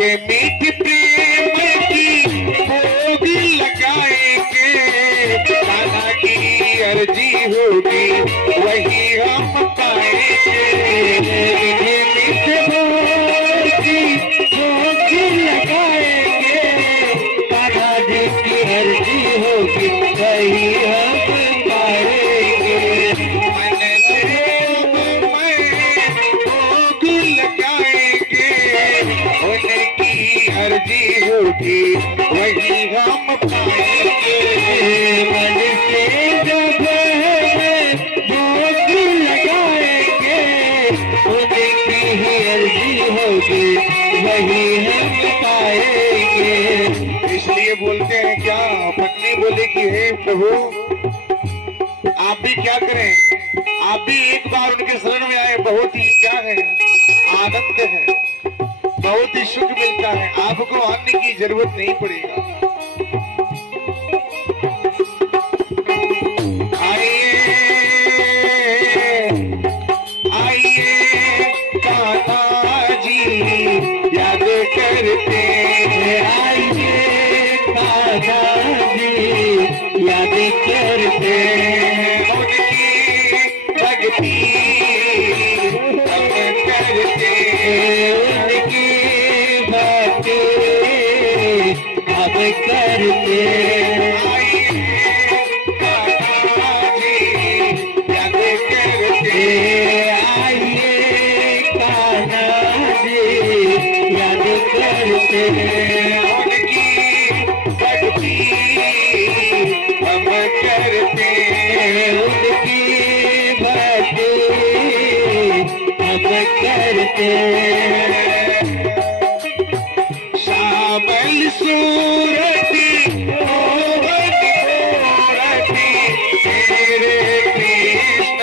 मीठे मीठे प्रेम की भोग लगाएंगे, कान्हा की अर्जी होगी वही हम पाएंगे। मीठे मीठे भोग की भोग लगाएंगे, कान्हा जी की अर्जी होगी वही हम पाएंगे। मन से भोग लगाएंगे, उनकी अर्जी होगी वही हम पाएंगे। मन से जब भोग लगाएंगे, उनकी ही अर्जी होगी वही हम पाएंगे। इसलिए बोलते हैं क्या, पत्नी बोले कि हे प्रभु आप भी क्या करें, आप भी एक बार उनके शरण में आए, बहुत ही क्या है आनंद है, बहुत ही सुख मिलता है, आपको आने की जरूरत नहीं पड़ेगा। आइए आइए कान्हा जी याद करते हैं, आइए कान्हा जी याद करते हैं, उनकी भक्ति हम करते हैं, उनकी भक्ति हम करते हैं। आइए कान्हा जी याद करते हैं, आइए कान्हा जी याद करते हैं, उनकी भक्ति हम करते हैं, उनकी भक्ति हम करते हैं। श्यामल सूरती मोहन मूरति तेरे कृष्ण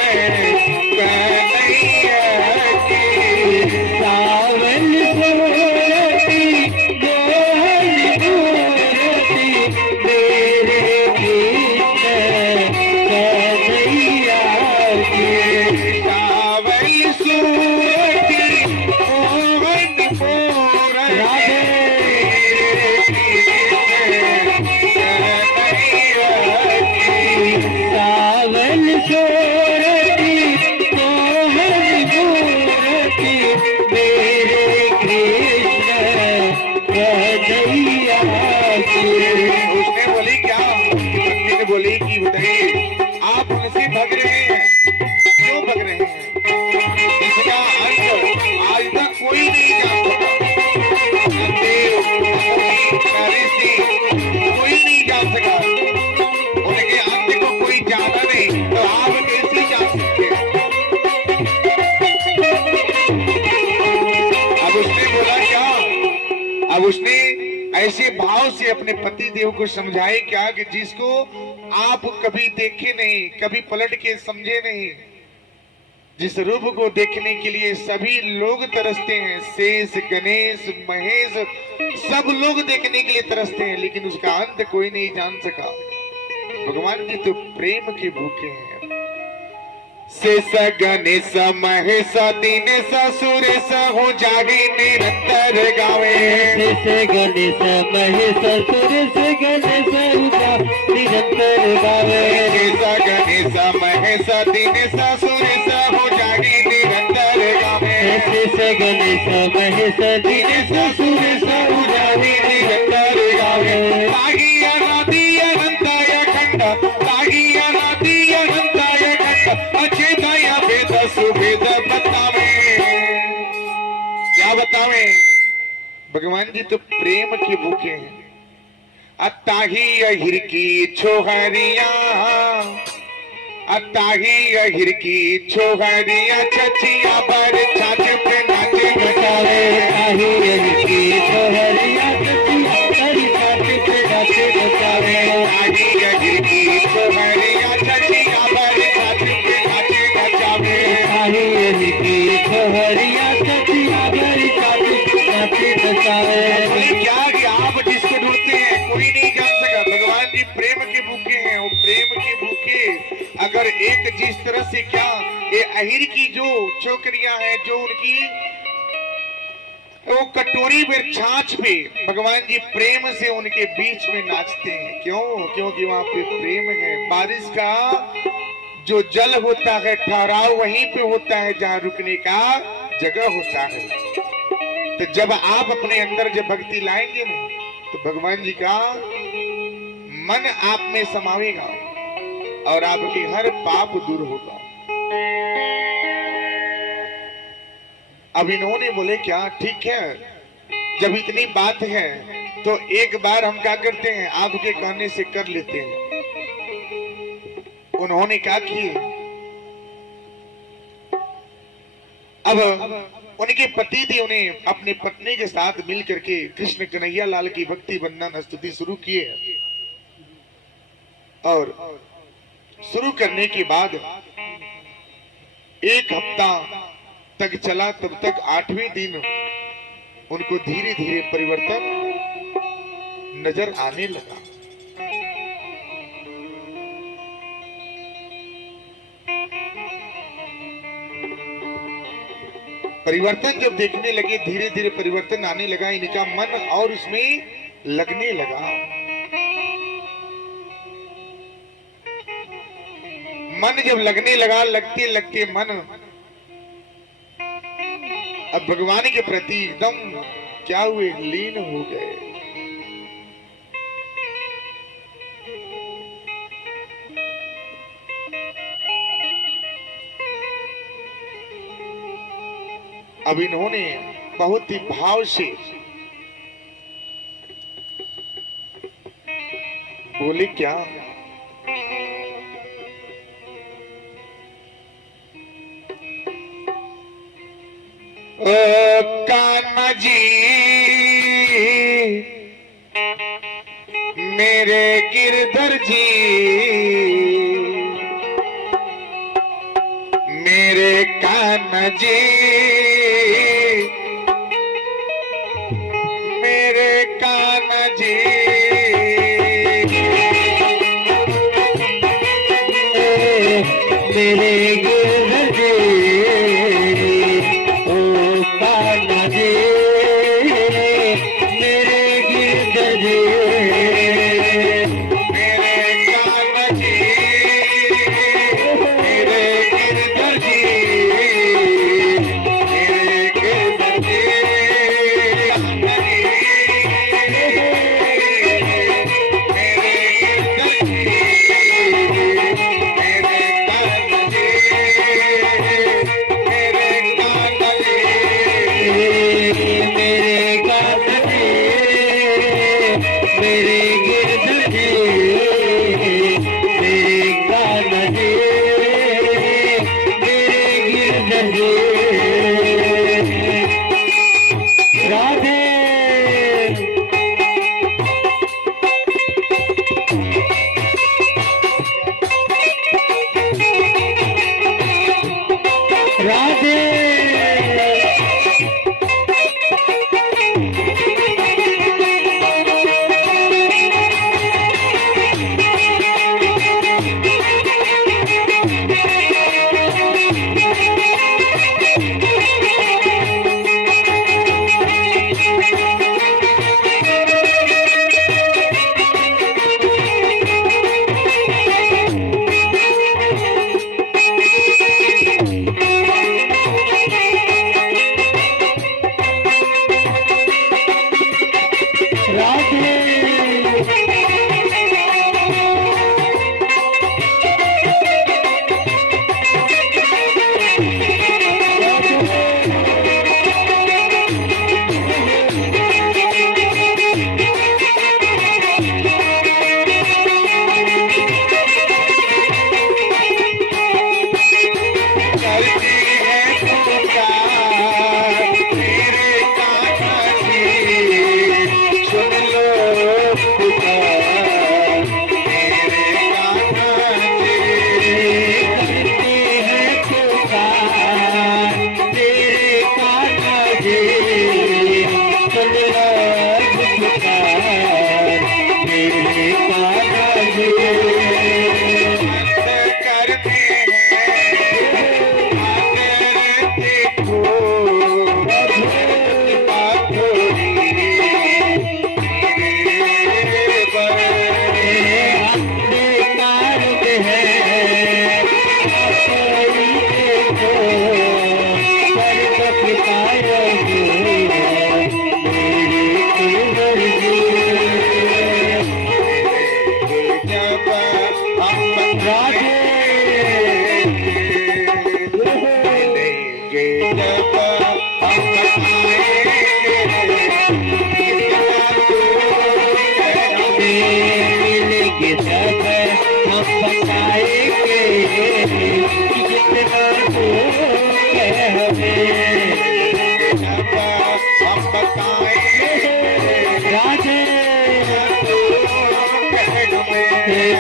कन्हैया की। श्यामल सूरती मोहन मूरति तेरे कृष्ण कन्हैया की। श्यामल सूरती मोहन मूरति उसने बोली क्या, पत्नी ने बोली कि बताइए आप उनसे भग रहे हैं, क्यों भग रहे हैं, इसका अंत आज तक कोई नहीं जान सका, देव ऋषि कोई नहीं जान सका, उनके अंत को कोई जाना नहीं, तो आप कैसे जान सकते हैं। अब उसने बोला क्या, अब उसने ऐसे भाव से अपने पति देव को समझाए क्या कि जिसको आप कभी देखे नहीं, कभी पलट के समझे नहीं, जिस रूप को देखने के लिए सभी लोग तरसते हैं, शेष गणेश महेश सब लोग देखने के लिए तरसते हैं, लेकिन उसका अंत कोई नहीं जान सका। भगवान जी तो प्रेम के भूखे हैं। शेष गणेश महेश दीनेश सुरेश हो जागे निरंतर गावे। शेष गणेश महेश सुरेश गणेश निरंतर गावे। शेष गणेश महेश दीनेश सुरेश हो जागे निरंतर गावे। शेष गणेश महेश दीनेश सुरेश हो जागे निरंतर गावे। तागी अनादि अनंताय खंड, तागी अनादि अनंताय खंड, अचेताय भेद सुभेद बतावे। क्या बतावे, भगवान जी तो प्रेम के भूखे हैं। अताही अहिर की छोहरिया, अताही अहिर की छोहरिया, छचिया पर छाछ पे नाचे बचावे। ताही अहिर की छोहरिया, छचिया पर छाछ पे नाचे बचावे। ताही अहिर की छोहरिया, छचिया पर छाछ पे नाचे बचावे। ताही अहिर की छोहरिया, छचिया पर छाछ पे नाचे बचावे। बोले क्या कि आप जिसको ढूंढते हैं कोई नहीं जान सका। भगवान जी प्रेम के भूखे हैं, वो प्रेम के भूखे अगर एक जिस तरह से क्या ये अहिर की जो छोकरियां हैं, जो उनकी वो कटोरी वृक्षांच पे भगवान जी प्रेम से उनके बीच में नाचते हैं। क्यों? क्योंकि वहां पे प्रेम है। बारिश का जो जल होता है ठहराव वहीं पे होता है जहां रुकने का जगह होता है। तो जब आप अपने अंदर जब भक्ति लाएंगे ना तो भगवान जी का मन आप में समावेगा और आपके हर पाप दूर होगा। अब इन्होंने बोले क्या ठीक है, जब इतनी बात है तो एक बार हम क्या करते हैं, आपके कहने से कर लेते हैं। उन्होंने क्या किए, अब उनके पति देव ने अपने पत्नी के साथ मिल करके कृष्ण कन्हैया लाल की भक्ति वंदन स्तुति शुरू किए। और शुरू करने के बाद एक हफ्ता तक चला, तब तक 8वें दिन उनको धीरे धीरे परिवर्तन नजर आने लगा। परिवर्तन जब देखने लगे, धीरे धीरे परिवर्तन आने लगा, इनका मन और उसमें लगने लगा। मन जब लगने लगा, लगते लगते मन अब भगवान के प्रति एकदम क्या हुए, लीन हो गए। अब इन्होंने बहुत ही भाव से बोले क्या, ओ कान्हा जी मेरे गिरधर जी, मेरे कान्हा जी, मेरे कान्हा जी, मेरे गिरधर जी,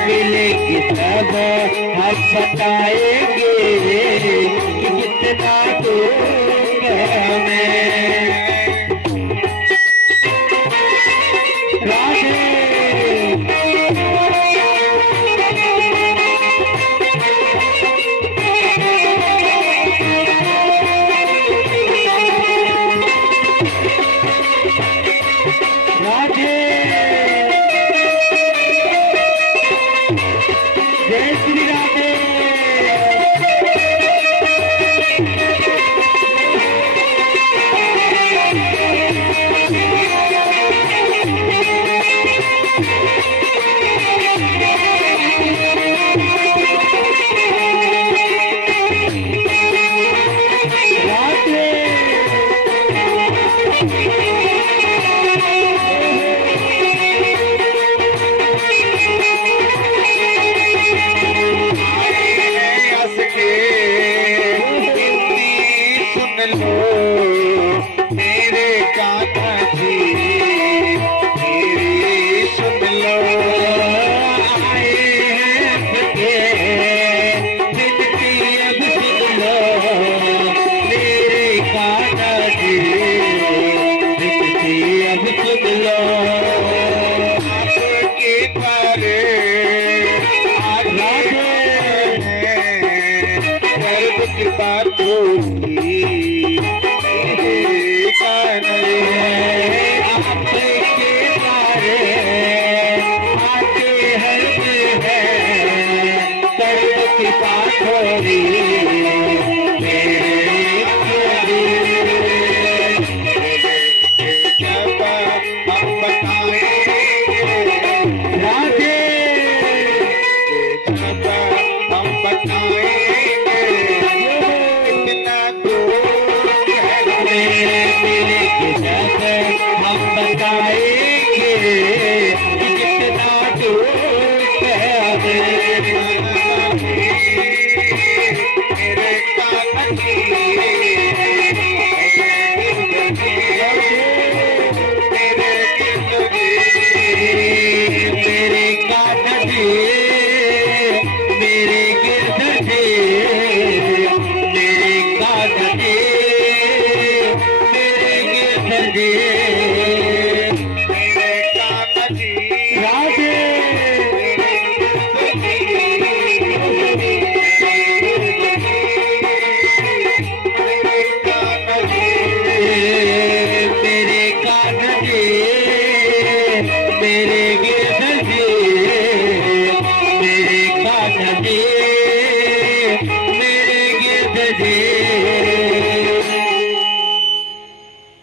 मिलेंगे तब हम बताएंगे कि कितना दुख है हमें। राधे जय श्री राधे।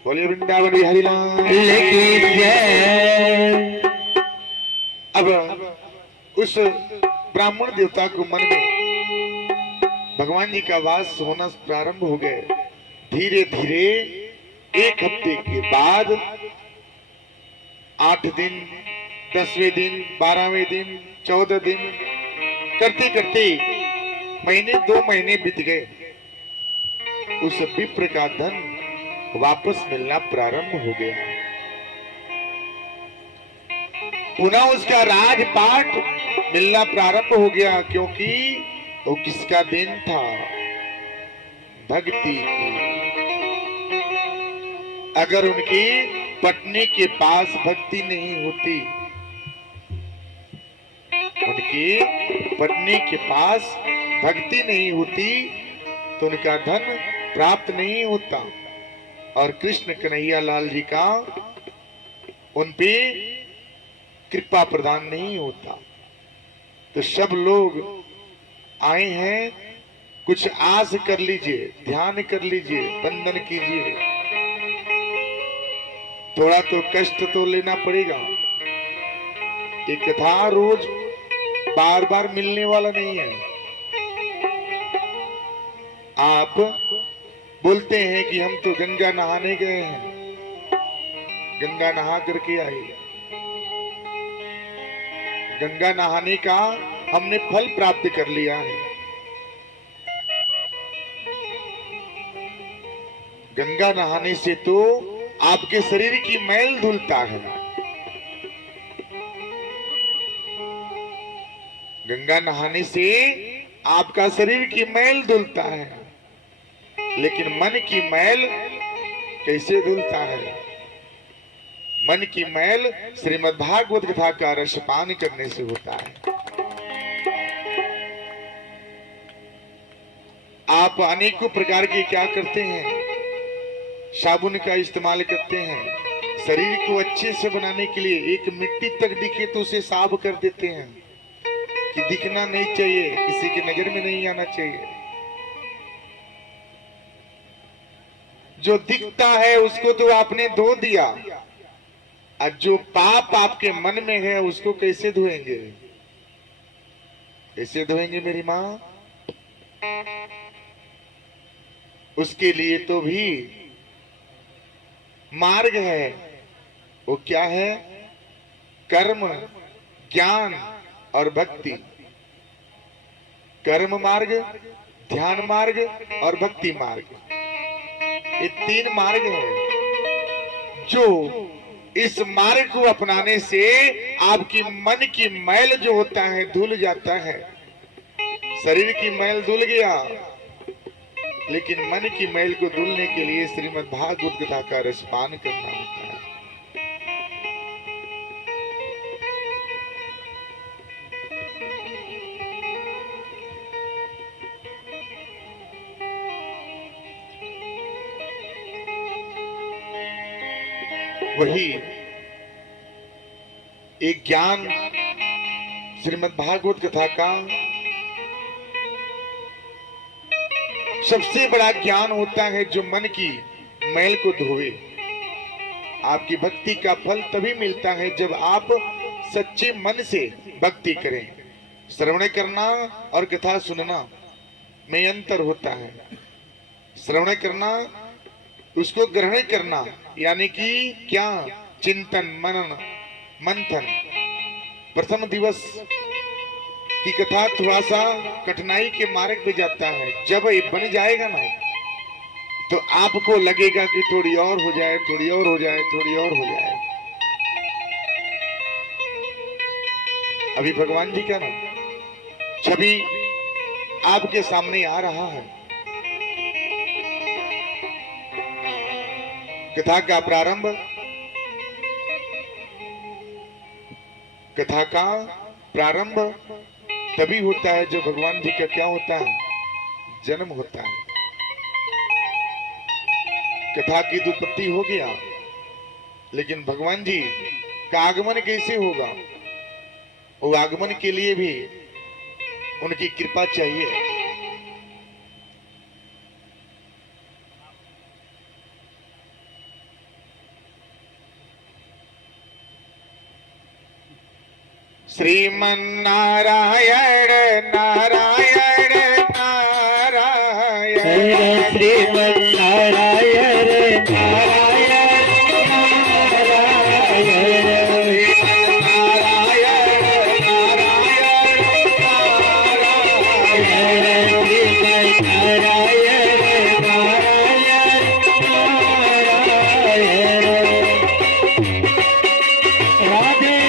बोलिए वृंदावन बिहारी लाल। अब उस ब्राह्मण देवता को मन में भगवान जी का वास होना प्रारंभ हो गए। धीरे धीरे एक हफ्ते के बाद 8 दिन, 10वें दिन, 12वें दिन, 14 दिन करते करते महीने 2 महीने बीत गए। उस विप्र का धन वापस मिलना प्रारंभ हो गया। पुनः उसका राजपाट मिलना प्रारंभ हो गया, क्योंकि वो किसका दिन था? भक्ति की। अगर उनकी पत्नी के पास भक्ति नहीं होती, उनकी पत्नी के पास भक्ति नहीं होती, तो उनका धन प्राप्त नहीं होता और कृष्ण कन्हैया लाल जी का उन पे कृपा प्रदान नहीं होता। तो सब लोग आए हैं, कुछ आस कर लीजिए, ध्यान कर लीजिए, बंधन कीजिए। थोड़ा तो कष्ट तो लेना पड़ेगा। ये कथा रोज बार बार मिलने वाला नहीं है। आप बोलते हैं कि हम तो गंगा नहाने गए हैं, गंगा नहा करके आए। गंगा नहाने का हमने फल प्राप्त कर लिया है। गंगा नहाने से तो आपके शरीर की मैल धुलता है। गंगा नहाने से आपका शरीर की मैल धुलता है, लेकिन मन की मैल कैसे धुलता है? मन की मैल श्रीमद् भागवत कथा का रसपान करने से होता है। आप अनेकों प्रकार के क्या करते हैं? साबुन का इस्तेमाल करते हैं, शरीर को अच्छे से बनाने के लिए। एक मिट्टी तक दिखे तो उसे साफ कर देते हैं कि दिखना नहीं चाहिए, किसी की नजर में नहीं आना चाहिए। जो दिखता है उसको तो आपने धो दिया, और जो पाप आपके मन में है उसको कैसे धोएंगे? कैसे धोएंगे मेरी माँ? उसके लिए तो भी मार्ग है। वो क्या है? कर्म, ज्ञान और भक्ति। कर्म मार्ग, ध्यान मार्ग और भक्ति मार्ग, ये 3 मार्ग हैं। जो इस मार्ग को अपनाने से आपकी मन की मैल जो होता है धुल जाता है। शरीर की मैल धुल गया, लेकिन मन की मैल को धुलने के लिए श्रीमद् भागवत कथा का रसपान करना होता है। वही एक ज्ञान श्रीमद् भागवत कथा का सबसे बड़ा ज्ञान होता है, जो मन की मैल को धोए। आपकी भक्ति का फल तभी मिलता है जब आप सच्चे मन से भक्ति करें। श्रवण करना और कथा सुनना में अंतर होता है। श्रवण करना, उसको ग्रहण करना, यानी कि क्या? चिंतन, मनन, मंथन। प्रथम दिवस की कथा थोड़ा सा कठिनाई के मार्ग पे जाता है। जब ये बन जाएगा ना, तो आपको लगेगा कि थोड़ी और हो जाए, थोड़ी और हो जाए, थोड़ी और हो जाए। अभी भगवान जी का ना छवि आपके सामने आ रहा है। कथा का प्रारंभ, कथा का प्रारंभ तभी होता है जब भगवान जी का क्या होता है? जन्म होता है। कथा की तो उत्पत्ति हो गया, लेकिन भगवान जी का आगमन कैसे होगा? वो आगमन के लिए भी उनकी कृपा चाहिए। श्रीमन्नारायण नारायण नारायण, श्रीमन्नारायण नारायण नारायण, नारायण नारायण नारायण, श्रीमन्नारायण नारायण नारायण। राधे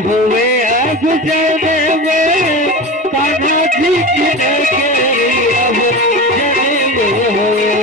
हुए अब जन्म कान्हा जी की नगरी, अब जन्म हुए।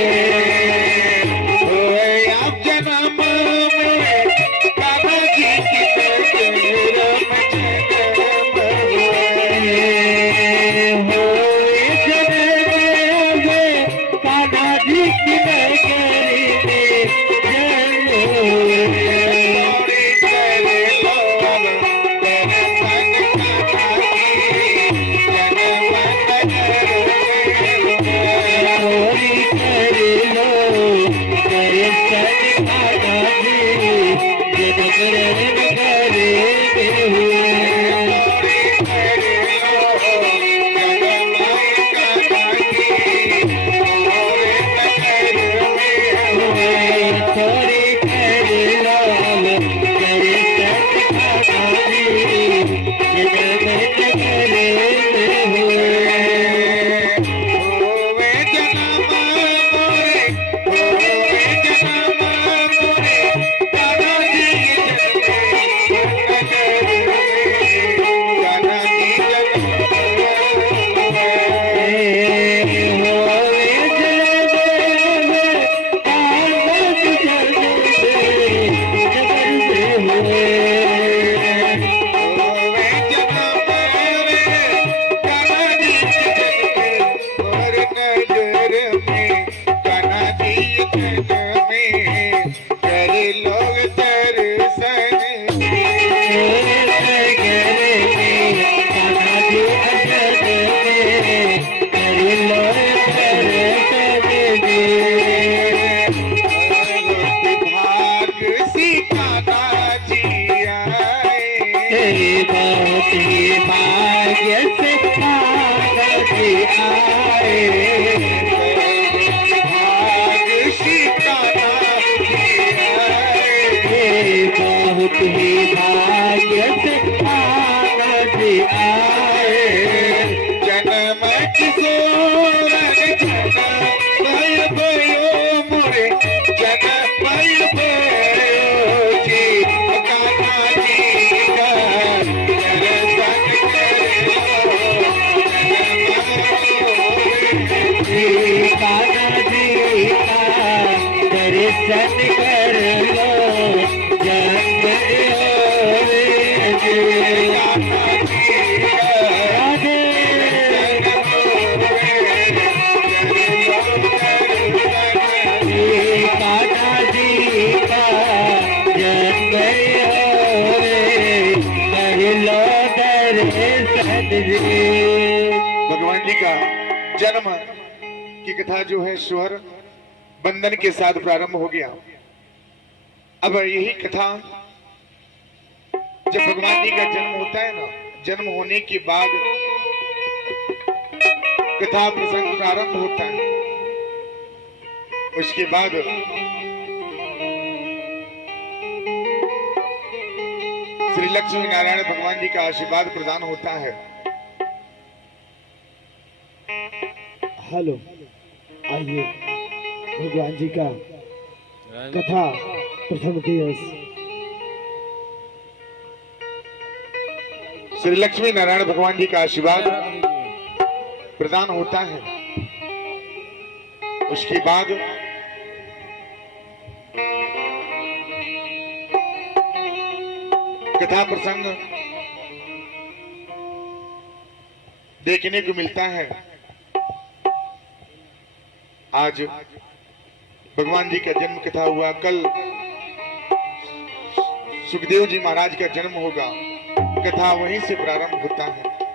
का जन्म की कथा जो है स्वर बंधन के साथ प्रारंभ हो गया। अब यही कथा जब भगवान जी का जन्म होता है ना, जन्म होने के बाद कथा प्रसंग प्रारंभ होता है। उसके बाद श्री लक्ष्मी नारायण भगवान जी का आशीर्वाद प्रदान होता है। हेलो, आइए भगवान जी का कथा प्रथम दिवस। श्री लक्ष्मी नारायण भगवान जी का आशीर्वाद प्रदान होता है। उसके बाद कथा प्रसंग देखने को मिलता है। आज भगवान जी का जन्म कथा हुआ, कल सुखदेव जी महाराज का जन्म होगा, कथा वहीं से प्रारंभ होता है।